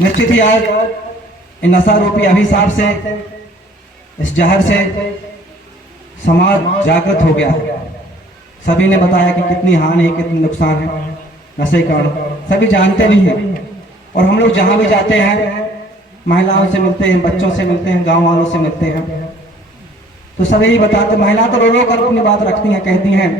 निश्चित ही आज इन नशारूपी अभिशाप से, इस जहर से समाज जागृत हो गया है। सभी ने बताया कि कितनी हानि है, कितनी नुकसान है नशे का, सभी जानते भी हैं। और हम लोग जहाँ भी जाते हैं, महिलाओं से मिलते हैं, बच्चों से मिलते हैं, गांव वालों से मिलते हैं, तो सभी ही बताते, महिला तो रो रो कर अपनी बात रखती हैं, कहती हैं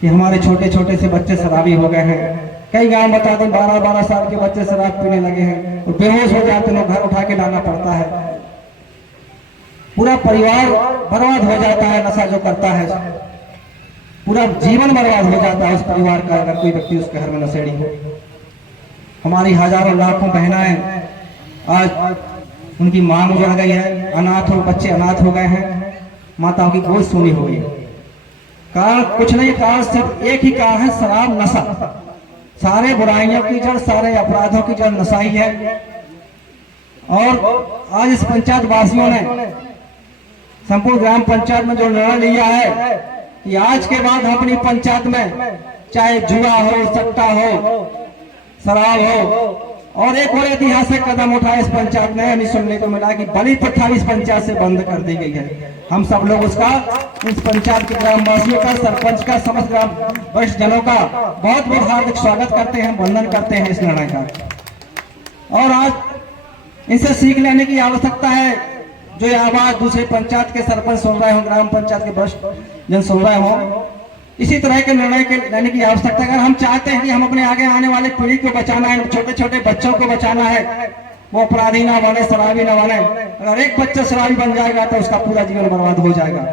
कि हमारे छोटे छोटे से बच्चे शराबी हो गए हैं। कई गांव बताते हैं 12-12 साल के बच्चे शराब पीने लगे हैं और बेहोश हो जाते हैं, घर उठा के लाना पड़ता है। पूरा परिवार बर्बाद हो जाता है, नशा जो करता है, पूरा जीवन बर्बाद हो जाता है उस परिवार का, अगर कोई व्यक्ति उसके घर में नशेड़ी हो। हमारी हजारों लाखों बहनाएं आज उनकी मांग उजड़ गई है, अनाथ हो, बच्चे अनाथ हो गए हैं, माताओं की गोद सूनी हो गई। कारण कुछ नहीं, कारण सिर्फ एक ही कारण है, शराब, नशा। सारे बुराइयों की जड़, सारे अपराधों की जड़ नशा ही है। और आज इस पंचायत वासियों ने, संपूर्ण ग्राम पंचायत में जो निर्णय लिया है कि आज के बाद हम अपनी पंचायत में चाहे जुआ हो, सट्टा हो, शराब हो, और एक और ऐतिहासिक कदम उठाया इस पंचायत में, हमें सुनने को मिला कि बलि प्रथा इस पंचायत से बंद कर दी गई है। हम सब लोग उसका, इस पंचायत के ग्रामवासियों का, सरपंच का, समस्त ग्राम वरिष्ठ जनों का बहुत बहुत हार्दिक स्वागत करते हैं, वंदन करते हैं इस निर्णय का। और आज इनसे सीख लेने की आवश्यकता है। जो ये आवाज दूसरे पंचायत के सरपंच सुन रहे हो, ग्राम पंचायत के वरिष्ठ जन सुन रहे हो, इसी तरह के निर्णय के लेने की आवश्यकता है। अगर हम चाहते हैं कि हम अपने आगे आने वाले पीढ़ी को बचाना है, छोटे छोटे बच्चों को बचाना है, वो अपराधी ना बने, शराबी ना बने। अगर एक बच्चा शराबी बन जाएगा तो उसका पूरा जीवन बर्बाद हो जाएगा।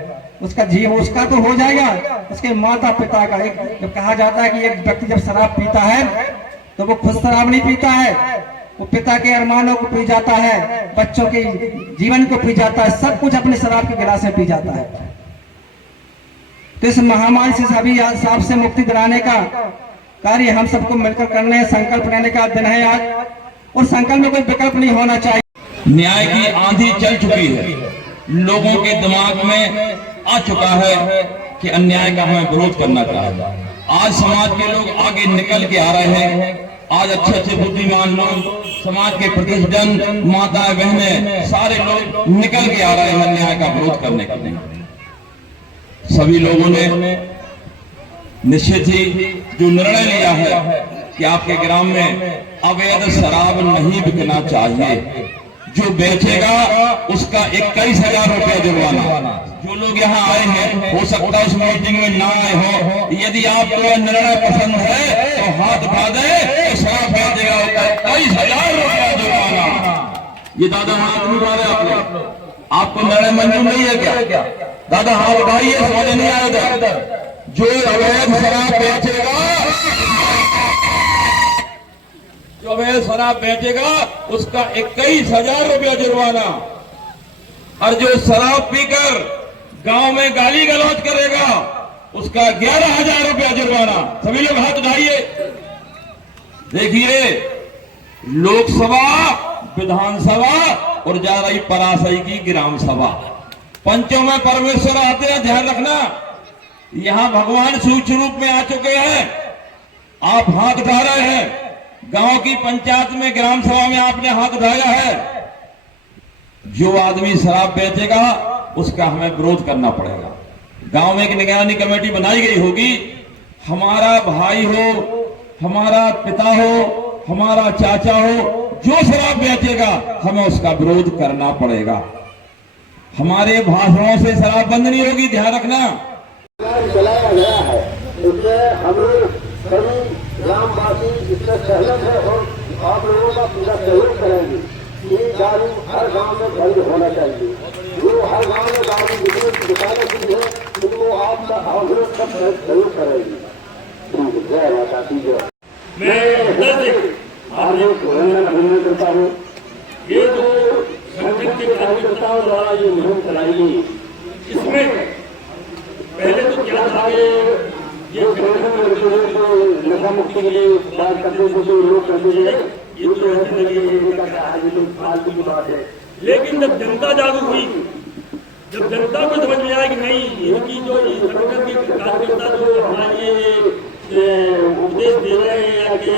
उसका जीवन उसका तो हो जाएगा, उसके माता पिता का। एक जब कहा जाता है कि एक व्यक्ति जब शराब पीता है तो वो खुद शराब नहीं पीता है, वो पिता के अरमानों को पी जाता है, बच्चों के जीवन को पी जाता है, सब कुछ अपने शराब के गिलास में पी जाता है। तो इस महामारी से सभी सांप से मुक्ति दिलाने का कार्य हम सबको मिलकर करने हैं। संकल्प लेने का दिन है आज, और संकल्प में कोई विकल्प नहीं होना चाहिए। न्याय की आंधी चल चुकी है, लोगों के दिमाग में आ चुका है कि अन्याय का हमें विरोध करना चाहिए। आज समाज के लोग आगे निकल के आ रहे हैं। आज अच्छे अच्छे बुद्धिमान लोग, समाज के प्रतिष्ठित माता बहनें, सारे लोग निकल के आ रहे हैं अन्याय का विरोध करने के लिए। सभी लोगों ने निश्चित ही जो निर्णय लिया है कि आपके ग्राम में अवैध शराब नहीं बिकना चाहिए। जो बेचेगा उसका 21,000 रुपया जुर्माना। जो लोग यहाँ आए हैं, हो सकता है उस मीटिंग में ना आए हो, यदि आपको निर्णय पसंद है तो हाथ उठा दे, तो शराब बेचेगा उसका 21,000 रुपया जुर्माना। ये दादा हाथ नहीं उठा रहे आप लोग, आपको निर्णय मंजूर नहीं है क्या? दादा हाथ उठाइए, समझ नहीं आएगा। जो अवैध शराब बेचेगा, जो अवैध शराब बेचेगा उसका 21,000 रुपया जुर्माना। और जो शराब पीकर गांव में गाली गलौज करेगा उसका 11,000 रुपया जुर्माना। सभी लोग हाथ उठाइए। देखिए, लोकसभा, विधानसभा और जा रही परासई की ग्राम सभा, पंचों में परमेश्वर आते हैं, ध्यान रखना। यहां भगवान सूक्ष्म रूप में आ चुके हैं। आप हाथ उठा रहे हैं, गांव की पंचायत में, ग्राम सभा में आपने हाथ उठाया है। जो आदमी शराब बेचेगा उसका हमें विरोध करना पड़ेगा। गांव में एक निगरानी कमेटी बनाई गई होगी। हमारा भाई हो, हमारा पिता हो, हमारा चाचा हो, जो शराब बेचेगा हमें उसका विरोध करना पड़ेगा। हमारे भाषणों से शराब बंद नहीं होगी, ध्यान रखना। चलाया गया है, इसमें हम सभी ग्रामवासी इससे सहमत है और आप लोगों का पूरा सहयोग करेंगे। ये दारू हर गांव में बंद होना चाहिए। जो हर गांव में दारू दुकानें की है उनको आप लोग सब सहयोग करेंगे। जय माता दी जय। मैं अभिनंदन करता हूँ। ये जो संगठन के कार्यकर्ताओं द्वारा ये मुहिम चलाई गई, इसमें पहले तो क्या था ये नशा मुक्ति के लिए बात करते थे, लोग करते थे, ये तो फालतू की बात है। लेकिन जब जनता जागरूक हुई, जब जनता को समझ में आया कि नहीं, इनकी जो संगठन के कार्यकर्ता जो हमारे उपदेश दे रहे हैं या कि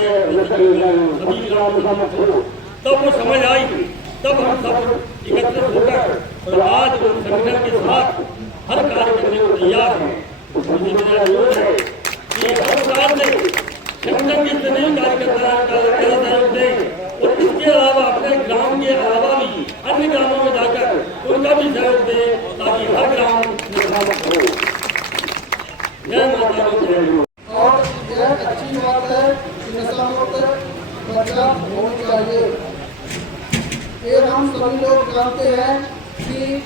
सभी ग्राम सभा में हो, तब वो समझ आई, तब हम सब एकत्रित होकर और आज उस संगठन के साथ हर कार्य करने को तैयार हैं। मुझे मेरा अनुरोध है कि हर साल में संगठन के जितने कार्यकर्ता सहयोग दें और इसके अलावा अपने ग्राम के अलावा भी अन्य ग्रामों में जाकर उनका भी सहयोग दें ताकि हर ग्राम नशामुक्त हो। जय माता दी, जय गुरु। और यह अच्छी बात है कि नशा मुक्त पंचायत होनी चाहिए। ये हम सभी लोग जानते हैं कि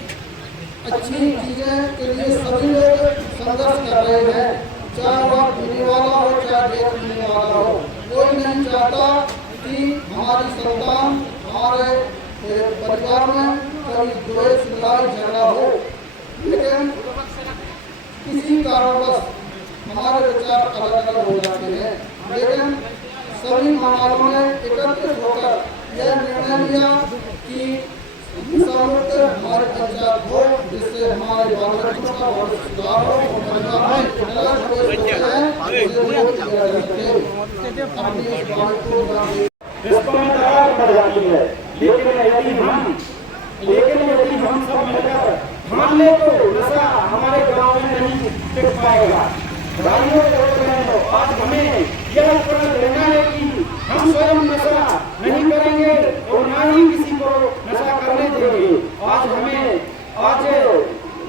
अच्छी चीजें के लिए सभी लोग संघर्ष कर रहे हैं, चाहे वह पीने वाला हो चाहे गैर पीने वाला हो। कोई नहीं चाहता कि हमारी संतान हमारे परिवार में कभी द्वेष लड़ाई झगड़ा हो, लेकिन किसी कारणवश हमारे विचार अलग अलग हो जाते हैं। लेकिन सभी महामानवों ने एकत्रित होकर यह निर्णय लिया कि नशा मुक्त हमारे पंचायत हो, जिससे हमारे बाल बच्चों का भविष्य सुधार हो। बढ़ जाती है, लेकिन यदि हम सब मिलकर मान ले तो नशा हमारे गांव में नहीं टिक पाएगा। भाइयों और बहनों, आज हमें यह प्रण लेना है कि हम स्वयं नशा नहीं करेंगे और न ही किसी को नशा करने देंगे। आज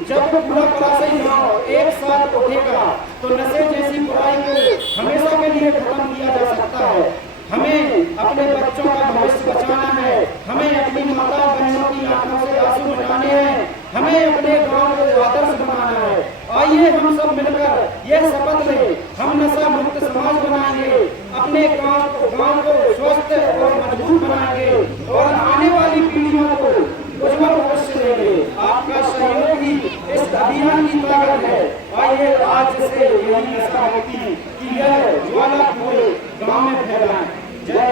जब पूरा परासई गांव एक साथ उठेगा तो नशे जैसी बुराई को हमेशा के लिए खत्म किया जा सकता है। हमें अपने बच्चों का भविष्य बचाना है, हमें अपनी माता बहनों की आंखों से आंसू बचाने हैं, हमें अपने गांव को आदर्श बनाना है। आइए हम सब मिलकर यह शपथ लें, हम नशा मुक्त समाज बनाएंगे, अपने गांव को स्वस्थ और मजबूत बनाएंगे और आने वाली पीढ़ियों को उज्जवल भविष्य देंगे। आपका सहयोग ही इस अभियान की ताकत है। आइए आज से यही नशा मुक्ति की यह ज्वाला पूरे गांव में फैलाएं। जय